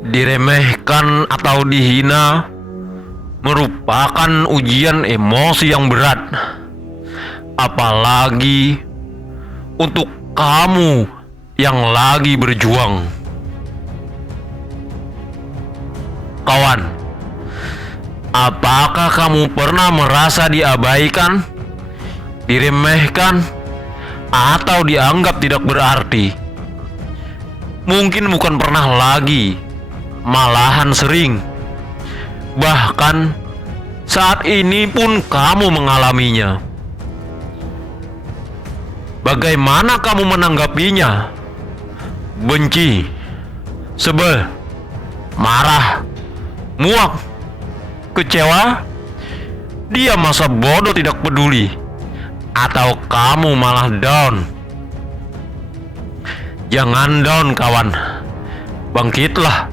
Diremehkan atau dihina merupakan ujian emosi yang berat, apalagi untuk kamu yang lagi berjuang. Kawan, apakah kamu pernah merasa diabaikan, diremehkan, atau dianggap tidak berarti? Mungkin bukan pernah lagi, malahan sering. Bahkan saat ini pun kamu mengalaminya. Bagaimana kamu menanggapinya? Benci, sebel, marah, muak, kecewa, dia masa bodoh tidak peduli, atau kamu malah down? Jangan down kawan, bangkitlah.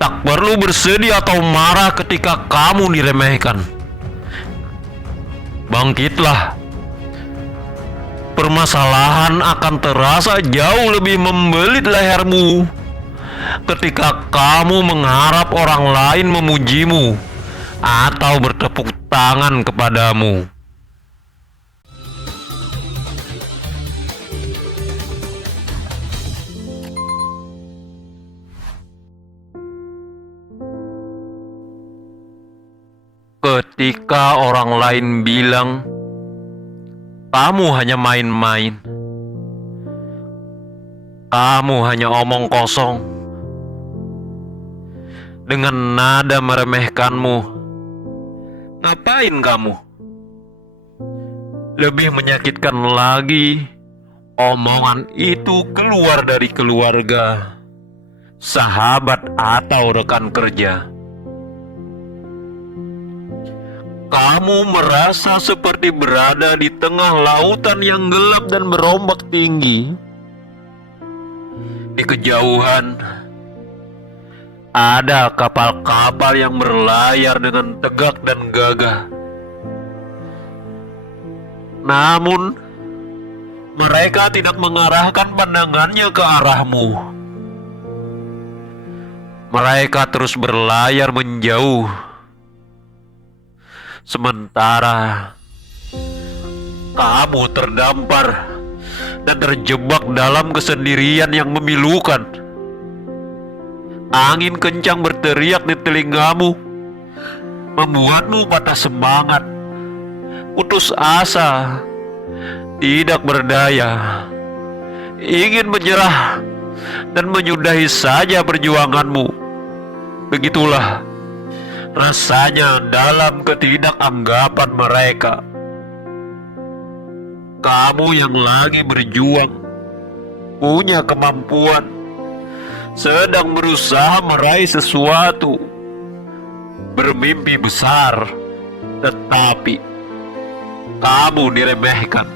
Tak perlu bersedih atau marah ketika kamu diremehkan. Bangkitlah. Permasalahan akan terasa jauh lebih membelit lehermu ketika kamu mengharap orang lain memujimu atau bertepuk tangan kepadamu. Ketika orang lain bilang kamu hanya main-main, kamu hanya omong kosong, dengan nada meremehkanmu, ngapain kamu? Lebih menyakitkan lagi, omongan itu keluar dari keluarga, sahabat, atau rekan kerja. Kamu merasa seperti berada di tengah lautan yang gelap dan berombak tinggi. Di kejauhan, ada kapal-kapal yang berlayar dengan tegak dan gagah. Namun, mereka tidak mengarahkan pandangannya ke arahmu. Mereka terus berlayar menjauh. Sementara kamu terdampar dan terjebak dalam kesendirian yang memilukan. Angin kencang berteriak di telingamu, membuatmu patah semangat, putus asa, tidak berdaya, ingin menyerah dan menyudahi saja perjuanganmu. Begitulah rasanya dalam ketidakanggapan mereka. Kamu yang lagi berjuang, punya kemampuan, sedang berusaha meraih sesuatu, bermimpi besar, tetapi kamu diremehkan.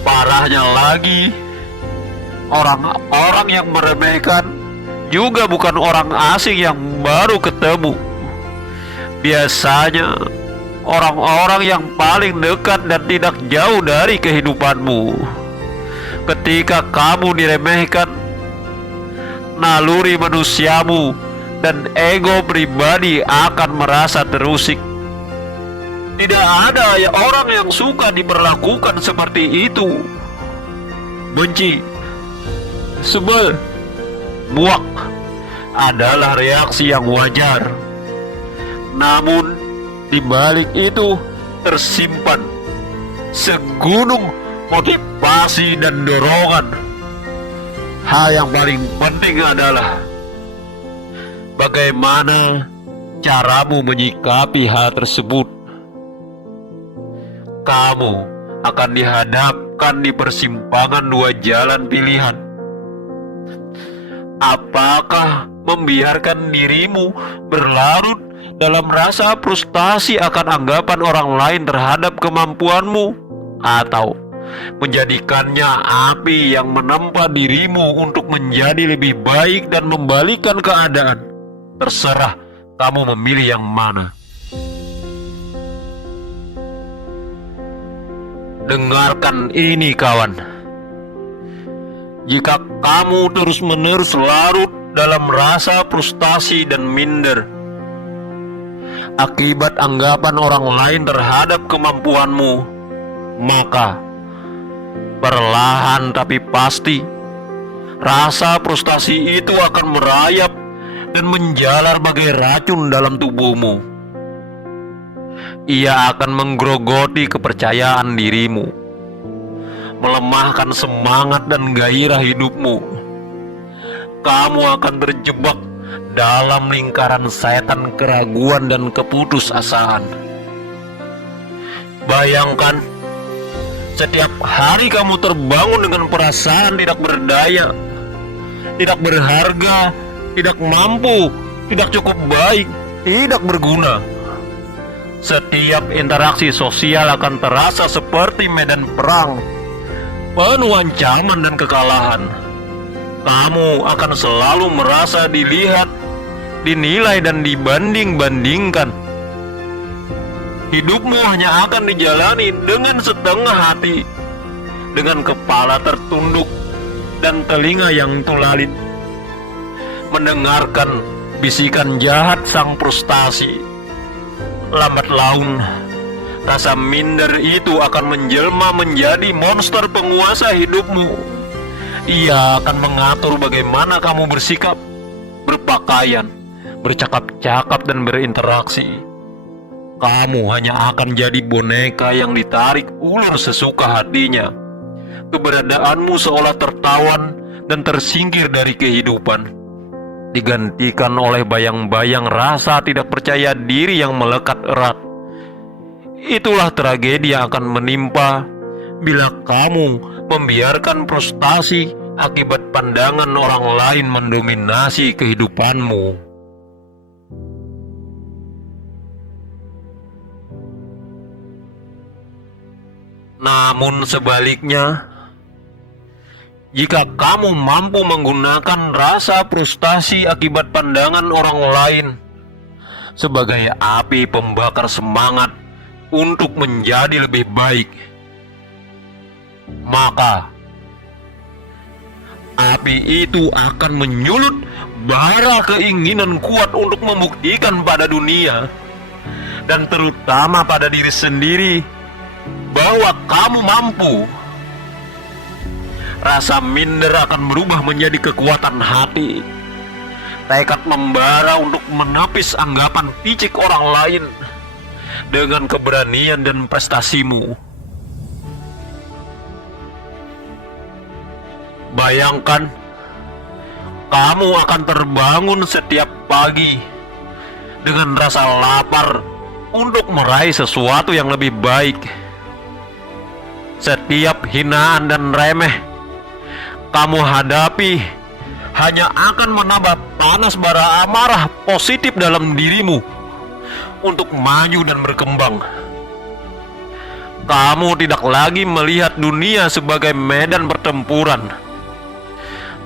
Parahnya lagi, orang-orang yang meremehkan juga bukan orang asing yang baru ketemu. Biasanya orang-orang yang paling dekat dan tidak jauh dari kehidupanmu. Ketika kamu diremehkan, naluri manusiamu dan ego pribadi akan merasa terusik. Tidak ada orang yang suka diperlakukan seperti itu. Benci, sebel, muak adalah reaksi yang wajar. Namun di balik itu tersimpan segunung motivasi dan dorongan. Hal yang paling penting adalah bagaimana caramu menyikapi hal tersebut. Kamu akan dihadapkan di persimpangan dua jalan pilihan. Apakah membiarkan dirimu berlarut dalam rasa frustasi akan anggapan orang lain terhadap kemampuanmu, atau menjadikannya api yang menempa dirimu untuk menjadi lebih baik dan membalikkan keadaan? Terserah kamu memilih yang mana. Dengarkan ini kawan. Jika kamu terus-menerus larut dalam rasa frustasi dan minder akibat anggapan orang lain terhadap kemampuanmu, maka perlahan tapi pasti rasa frustasi itu akan merayap dan menjalar bagai racun dalam tubuhmu. Ia akan menggerogoti kepercayaan dirimu, melemahkan semangat dan gairah hidupmu. Kamu akan terjebak dalam lingkaran setan keraguan dan keputusasaan. Bayangkan, setiap hari kamu terbangun dengan perasaan tidak berdaya, tidak berharga, tidak mampu, tidak cukup baik, tidak berguna. Setiap interaksi sosial akan terasa seperti medan perang, penuh ancaman dan kekalahan. Kamu akan selalu merasa dilihat, dinilai dan dibanding-bandingkan. Hidupmu hanya akan dijalani dengan setengah hati, dengan kepala tertunduk dan telinga yang tulalit, mendengarkan bisikan jahat sang frustasi. Lambat laun, rasa minder itu akan menjelma menjadi monster penguasa hidupmu. Ia akan mengatur bagaimana kamu bersikap, berpakaian, bercakap-cakap dan berinteraksi. Kamu hanya akan jadi boneka yang ditarik ulur sesuka hatinya. Keberadaanmu seolah tertawan dan tersingkir dari kehidupan, digantikan oleh bayang-bayang rasa tidak percaya diri yang melekat erat. Itulah tragedi yang akan menimpa bila kamu membiarkan frustasi akibat pandangan orang lain mendominasi kehidupanmu. Namun sebaliknya, jika kamu mampu menggunakan rasa frustasi akibat pandangan orang lain sebagai api pembakar semangat untuk menjadi lebih baik, maka api itu akan menyulut bara keinginan kuat untuk membuktikan pada dunia dan terutama pada diri sendiri bahwa kamu mampu. Rasa minder akan berubah menjadi kekuatan hati, tekad membara untuk menepis anggapan picik orang lain dengan keberanian dan prestasimu. Bayangkan, kamu akan terbangun setiap pagi dengan rasa lapar untuk meraih sesuatu yang lebih baik. Setiap hinaan dan remeh kamu hadapi hanya akan menambah panas bara amarah positif dalam dirimu untuk maju dan berkembang. Kamu tidak lagi melihat dunia sebagai medan pertempuran,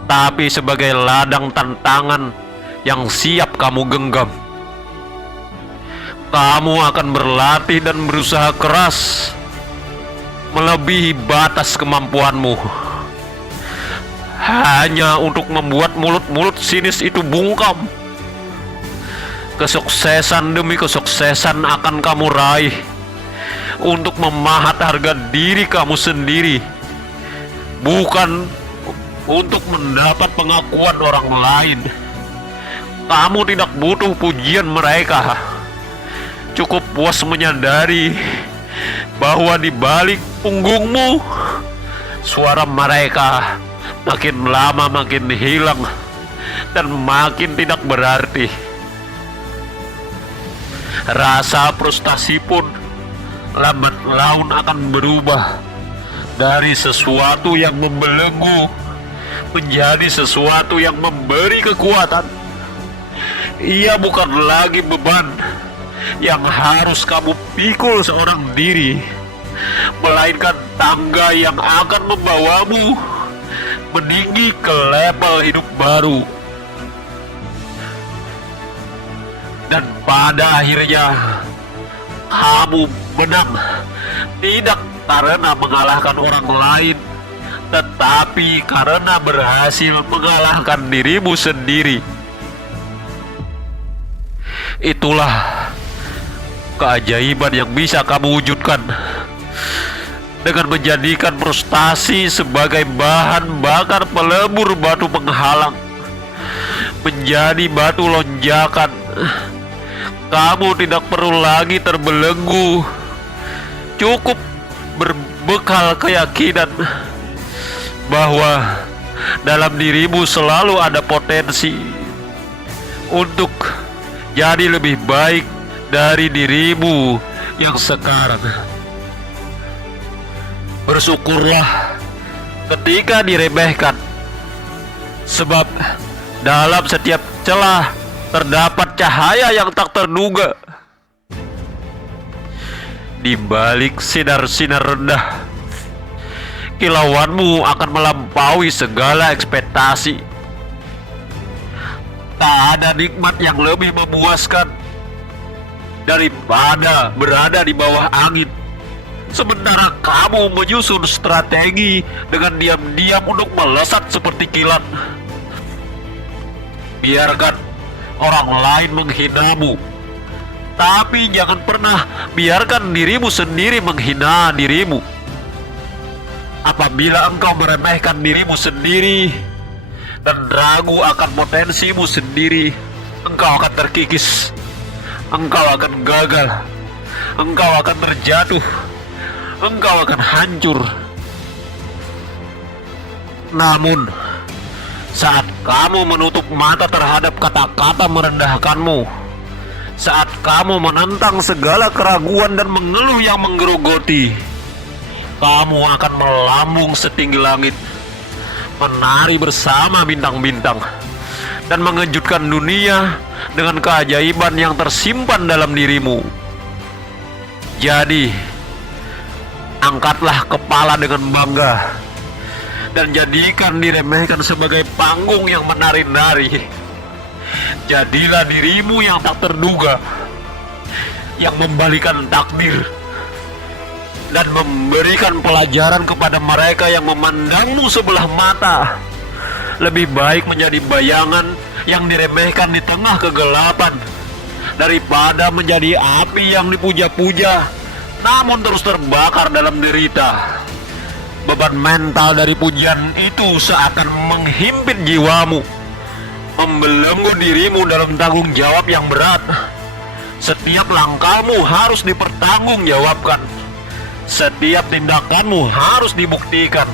tapi sebagai ladang tantangan yang siap kamu genggam. Kamu akan berlatih dan berusaha keras melebihi batas kemampuanmu, hanya untuk membuat mulut-mulut sinis itu bungkam. Kesuksesan demi kesuksesan akan kamu raih untuk memahat harga diri kamu sendiri, bukan untuk mendapat pengakuan orang lain. Kamu tidak butuh pujian mereka. Cukup puas menyadari bahwa di balik punggungmu, suara mereka makin lama makin hilang dan makin tidak berarti. Rasa frustasi pun lambat laun akan berubah dari sesuatu yang membelenggu menjadi sesuatu yang memberi kekuatan. Ia bukan lagi beban yang harus kamu pikul seorang diri, melainkan tangga yang akan membawamu meninggi ke level hidup baru. Dan pada akhirnya kamu menang, tidak karena mengalahkan orang lain, tetapi karena berhasil mengalahkan dirimu sendiri. Itulah keajaiban yang bisa kamu wujudkan dengan menjadikan frustasi sebagai bahan bakar pelebur batu penghalang, menjadi batu lonjakan. Kamu tidak perlu lagi terbelenggu, cukup berbekal keyakinan bahwa dalam dirimu selalu ada potensi untuk jadi lebih baik dari dirimu yang sekarang. Bersyukurlah ketika diremehkan, sebab dalam setiap celah terdapat cahaya yang tak terduga. Di balik sinar-sinar rendah, kilauanmu akan melampaui segala ekspektasi. Tak ada nikmat yang lebih memuaskan daripada berada di bawah angin, sementara kamu menyusun strategi dengan diam-diam untuk melesat seperti kilat. Biarkan orang lain menghinamu, tapi jangan pernah biarkan dirimu sendiri menghina dirimu. Apabila engkau meremehkan dirimu sendiri dan ragu akan potensimu sendiri, engkau akan terkikis, engkau akan gagal, engkau akan terjatuh, engkau akan hancur. Namun, saat kamu menutup mata terhadap kata-kata merendahkanmu, saat kamu menentang segala keraguan dan mengeluh yang menggerogoti, kamu akan melambung setinggi langit, menari bersama bintang-bintang, dan mengejutkan dunia dengan keajaiban yang tersimpan dalam dirimu. Jadi, angkatlah kepala dengan bangga dan jadikan diremehkan sebagai panggung yang menari-nari. Jadilah dirimu yang tak terduga, yang membalikan takdir dan memberikan pelajaran kepada mereka yang memandangmu sebelah mata. Lebih baik menjadi bayangan yang diremehkan di tengah kegelapan daripada menjadi api yang dipuja-puja namun terus terbakar dalam derita. Beban mental dari pujian itu seakan menghimpit jiwamu, membelenggu dirimu dalam tanggung jawab yang berat. Setiap langkahmu harus dipertanggungjawabkan, setiap tindakanmu harus dibuktikan.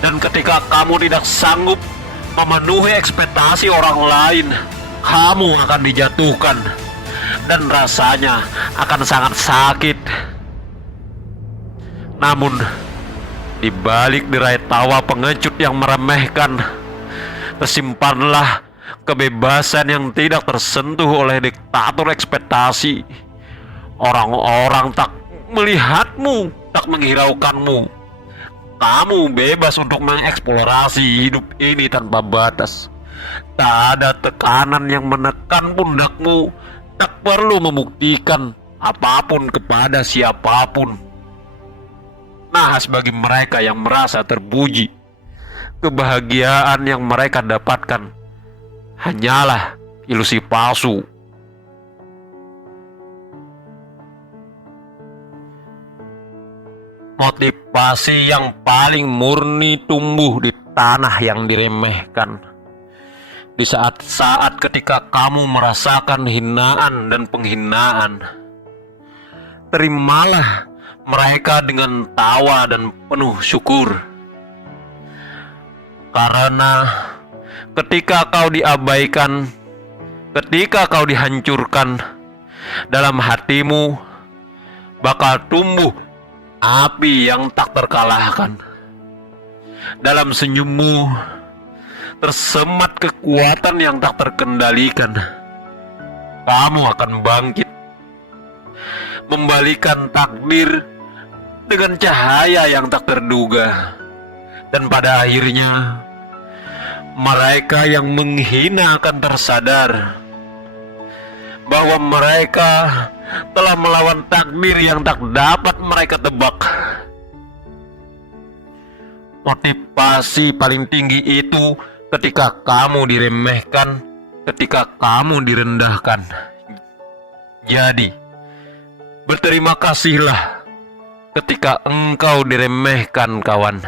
Dan ketika kamu tidak sanggup memenuhi ekspektasi orang lain, kamu akan dijatuhkan, dan rasanya akan sangat sakit. Namun, di balik derai tawa pengecut yang meremehkan, tersimpanlah kebebasan yang tidak tersentuh oleh diktator ekspektasi. Orang-orang tak melihatmu, tak menghiraukanmu. Kamu bebas untuk mengeksplorasi hidup ini tanpa batas. Tak ada tekanan yang menekan pundakmu. Tak perlu membuktikan apapun kepada siapapun. Nahas bagi mereka yang merasa terpuji, kebahagiaan yang mereka dapatkan hanyalah ilusi palsu. Motivasi yang paling murni tumbuh di tanah yang diremehkan. Di saat-saat ketika kamu merasakan hinaan dan penghinaan, terimalah mereka dengan tawa dan penuh syukur. Karena ketika kau diabaikan, ketika kau dihancurkan, dalam hatimu bakal tumbuh api yang tak terkalahkan. Dalam senyummu tersemat kekuatan yang tak terkendalikan. Kamu akan bangkit, membalikan takdir dengan cahaya yang tak terduga. Dan pada akhirnya mereka yang menghina akan tersadar bahwa mereka telah melawan takdir yang tak dapat mereka tebak. Motivasi paling tinggi itu ketika kamu diremehkan, ketika kamu direndahkan. Jadi, berterima kasihlah ketika engkau diremehkan, kawan.